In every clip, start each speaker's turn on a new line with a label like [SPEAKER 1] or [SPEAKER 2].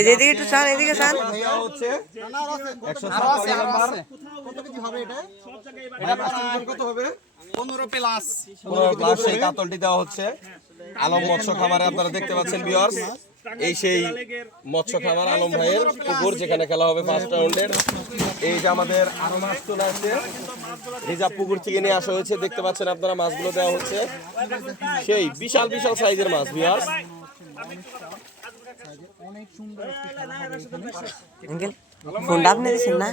[SPEAKER 1] এদিকে একটু চান এদিকে চান
[SPEAKER 2] পনেরো প্লাস
[SPEAKER 3] পনেরো প্লাস সেই কাতলটি দেওয়া হচ্ছে। আলম মৎস্য খামারে আপনারা দেখতে পাচ্ছেন বিয়ার্স এই সেই মৎস্য খামার আলম ভাইয়ের পুকুর যেখানে খেলা হবে ফার্স্ট রাউন্ডের এই যে আমাদের আরও মাছ চলে আসছে রিজার্ভ পুকুর থেকে নিয়ে আসা হয়েছে। দেখতে পাচ্ছেন আপনারা মাছগুলো দেওয়া হচ্ছে। সেই বিশাল বিশাল সাইজের মাছ
[SPEAKER 1] ফোনটা আপনি না?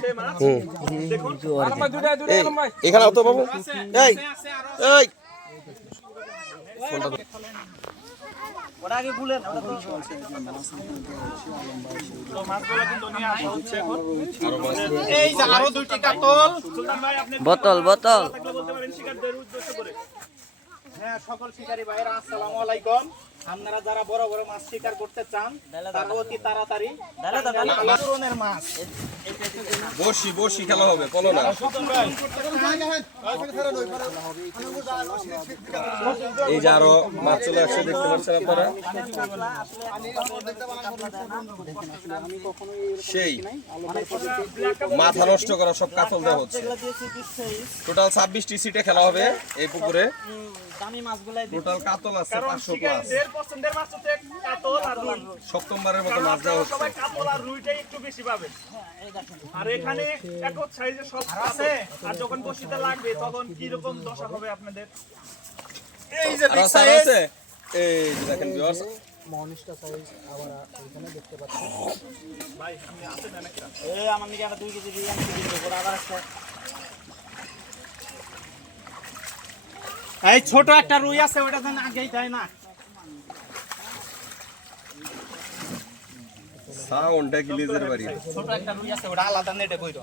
[SPEAKER 3] এই এখানে তো বাবু। এই এই। ফোনটা
[SPEAKER 2] এই যে আরও দুইটি কাতল।
[SPEAKER 1] বোতল বোতল।
[SPEAKER 2] হ্যাঁ সকল শিকারী ভাইরা আসসালামু আলাইকুম। আপনারা যারা বড় বড় মাছ শিকার করতে চান তারা অতি তাড়াতাড়ি। মাছ
[SPEAKER 3] বসি বসি খেলা হবে বলো না। এই যে আরও মাছ চলে আসছে দেখতে পাচ্ছেন আপনারা? সেই মাথা নষ্ট করা সব কাতল দেওয়া হচ্ছে। টোটাল ছাব্বিশটি সিটে খেলা হবে এই পুকুরে। টোটাল কাতল আছে পাঁচশো প্লাস সপ্তমবারের মতো মাছ দেওয়া হচ্ছে
[SPEAKER 4] আর এখানে একক সাইজের সব আছে। আর যখন বসিতে লাগবে তখন কি রকম দশা হবে আপনাদের?
[SPEAKER 2] এই যে size।
[SPEAKER 3] আছে? এই যে দেখেন viewers,
[SPEAKER 4] ভাই আপনি আছেন না একটা
[SPEAKER 2] এই আমার নিকে একটা দুই কেজি বিরিয়ানি দিয়ে দেবো আবার একটা। এই ছোট একটা রুই আছে ওটা যেন আগেই দেয় না।
[SPEAKER 3] সাউন্ডটা গিলিজের বাড়ি
[SPEAKER 2] ছোট একটা রুই আছে ওটা আলাদা নেটে বইরো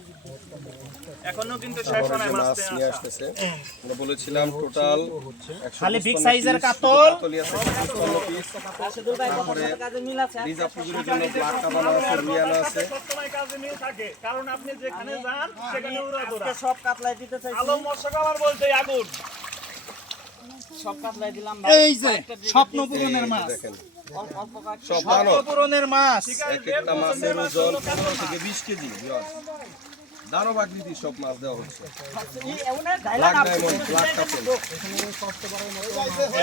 [SPEAKER 4] এখনও কিন্তু শেষ হয়
[SPEAKER 3] মাছ
[SPEAKER 4] মাছ
[SPEAKER 3] নিয়ে আসতেছে আমরা বলেছিলাম টোটাল
[SPEAKER 2] খালি big size কাতল।
[SPEAKER 3] তারপরে রিজার্ভ পুকুরের জন্য ব্লাক কাবানা আছে। রুইয়ানা আছে
[SPEAKER 4] কাজে মিল থাকে কারণ আপনি যেখানে যান সেখানে উড়াদোড়া
[SPEAKER 2] সব কাতলাই দিতে চাইছি।
[SPEAKER 4] আলো মৎস্য বলতে আগুন।
[SPEAKER 2] সব কাতলাই দিলাম
[SPEAKER 5] এই যে স্বপ্ন পূরণের মাছ।
[SPEAKER 3] দেখেন
[SPEAKER 5] পূরণের মাছ?
[SPEAKER 3] এক একটা মাছের ওজন পনেরো থেকে বিশ কেজি। দানব আকৃতির সব মাছ দেওয়া হচ্ছে। ব্ল্যাক ডায়মন্ড ব্ল্যাক কাপল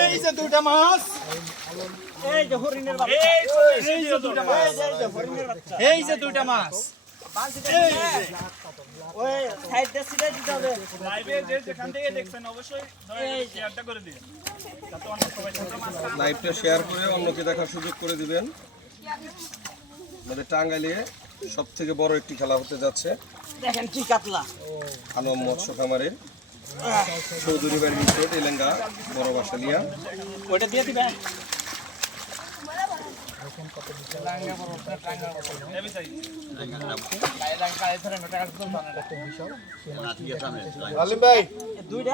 [SPEAKER 5] এই যে দুইটা মাছ।
[SPEAKER 2] এই যে হরিণের বাচ্চা।
[SPEAKER 4] এই যে দুটো মাছ।
[SPEAKER 2] এই যে হরিণের বাচ্চা
[SPEAKER 5] এই যে দুইটা মাছ।
[SPEAKER 3] লাইভটা শেয়ার করে অন্যকে দেখার সুযোগ করে দিবেন। আমাদের টাঙ্গাইলে সব থেকে বড় একটি খেলা হতে যাচ্ছে।
[SPEAKER 2] দেখেন কি কাতলা।
[SPEAKER 3] আলম মৎস্য খামারের চৌধুরী বাড়ি রিসোর্ট এলেঙ্গা বড় বাসালিয়া।
[SPEAKER 2] ওইটা দিয়ে দিবে
[SPEAKER 4] হেভি সাইজ।
[SPEAKER 2] দুইটা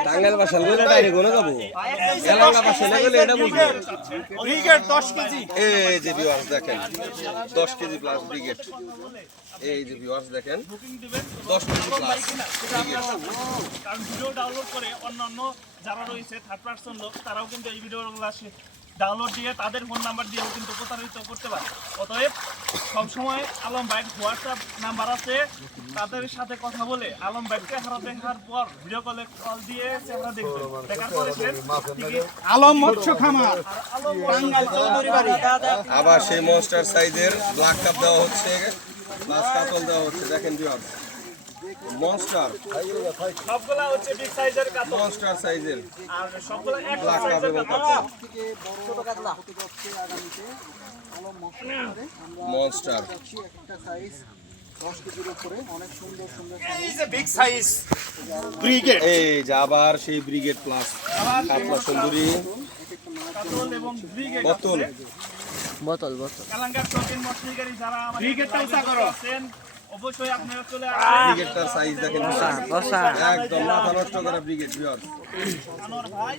[SPEAKER 3] টাঙ্গাইল
[SPEAKER 5] কেজি
[SPEAKER 3] এই যে ভিউয়ার্স দেখেন 10 কেজি প্লাস ব্রিগেড এই যে ভিউয়ার্স দেখেন 10 কেজি প্লাস
[SPEAKER 4] কারণ ভিডিও ডাউনলোড করে অন্যান্য যারা রয়েছে থার্ড পার্সন লোক, তারাও কিন্তু এই ভিডিওগুলো ডাউনলোড দিয়ে তাদের ফোন নাম্বার দিয়েও কিন্তু প্রতারিত করতে পারে। অতএব সবসময় আলম বাইক হোয়াটসঅ্যাপ নাম্বার আছে। তাদের সাথে কথা বলে আলম বাইক চেহারা দেখার পর ভিডিও কলে কল দিয়ে চেহারা দেখবে দেখার পরে
[SPEAKER 5] আলম মৎস্য খামার
[SPEAKER 3] আবার সেই মনস্টার সাইজের ব্ল্যাক কাপ দেওয়া হচ্ছে। প্লাস কাতল দেওয়া হচ্ছে। দেখেন ভিউয়ার্স মনস্টার
[SPEAKER 4] সবগুলা হচ্ছে বিগ সাইজের কাতল।
[SPEAKER 3] মনস্টার সাইজের
[SPEAKER 4] আর সবগুলা এক সাইজের কাতল।
[SPEAKER 2] ছোট কাতলা।
[SPEAKER 3] মনস্টার
[SPEAKER 5] সাইজ ব্রিগেড
[SPEAKER 3] এই যে আবার সেই ব্রিগেড প্লাস কাতলা সুন্দরী।
[SPEAKER 4] কাতল এবং ব্রিগেড
[SPEAKER 3] বোতল।
[SPEAKER 1] বোতল বোতল
[SPEAKER 5] ব্রিগেডটা উঁচা করো।
[SPEAKER 4] অবশ্যই আপনারা চলে আসবেন।
[SPEAKER 3] ব্রিগেডটার সাইজ দেখেন
[SPEAKER 1] বসা
[SPEAKER 3] একদম মাথা নষ্ট করা ব্রিগেড
[SPEAKER 4] আনোয়ার ভাই।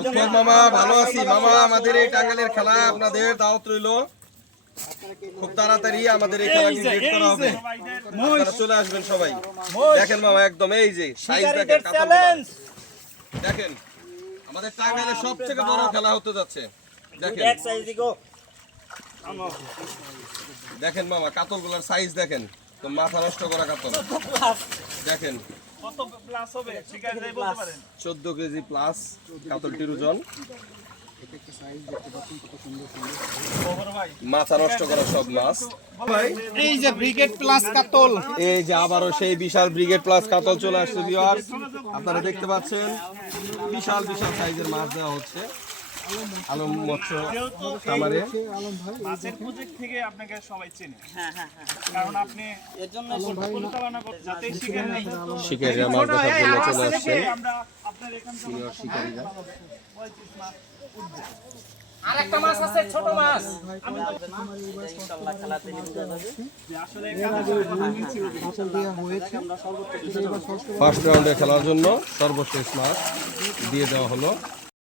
[SPEAKER 3] উত্তর মামা ভালো আছি। মামা আমাদের এই টাঙ্গালের খেলা আপনাদের দাওয়াত রইল। খুব তাড়াতাড়ি আমাদের এই খেলাটি ডেট করা হবে। আপনারা চলে আসবেন সবাই। দেখেন মামা একদম এই যে সাইজ দেখেন দেখেন আমাদের টাঙ্গাইলে সব থেকে বড় খেলা হতে যাচ্ছে। দেখেন। দেখেন মামা কাতলগুলোর সাইজ দেখেন। তো মাথা নষ্ট করা কাতল। দেখেন।
[SPEAKER 4] কত প্লাস হবে? শিকারি ভাই বলতে পারেন।
[SPEAKER 3] চোদ্দ কেজি প্লাস কাতলটির ওজন। মাথা নষ্ট করা সব মাছ
[SPEAKER 5] এই যে ব্রিগেড প্লাস কাতল।
[SPEAKER 3] এই যে আবারও সেই বিশাল ব্রিগেড প্লাস কাতল চলে আসছে আপনারা দেখতে পাচ্ছেন বিশাল বিশাল সাইজের মাছ দেওয়া হচ্ছে। আলম মৎস্য খামারে।
[SPEAKER 4] মাছের প্রজেক্ট থেকে আপনাকে সবাই চেনে। কারণ আপনি এর জন্য পরিচালনা করেন যাতে শিকারি
[SPEAKER 3] শিকারীরা মাছ দেখার জন্য চলে আসছে।
[SPEAKER 4] আমরা আপনার এখান থেকে
[SPEAKER 3] শিকারীরা।
[SPEAKER 2] আরেকটা মাছ আছে ছোট মাছ
[SPEAKER 4] যে আসলে এখানে
[SPEAKER 3] ফার্স্ট রাউন্ডে খেলার জন্য সর্বশেষ মাছ দিয়ে দেওয়া হলো।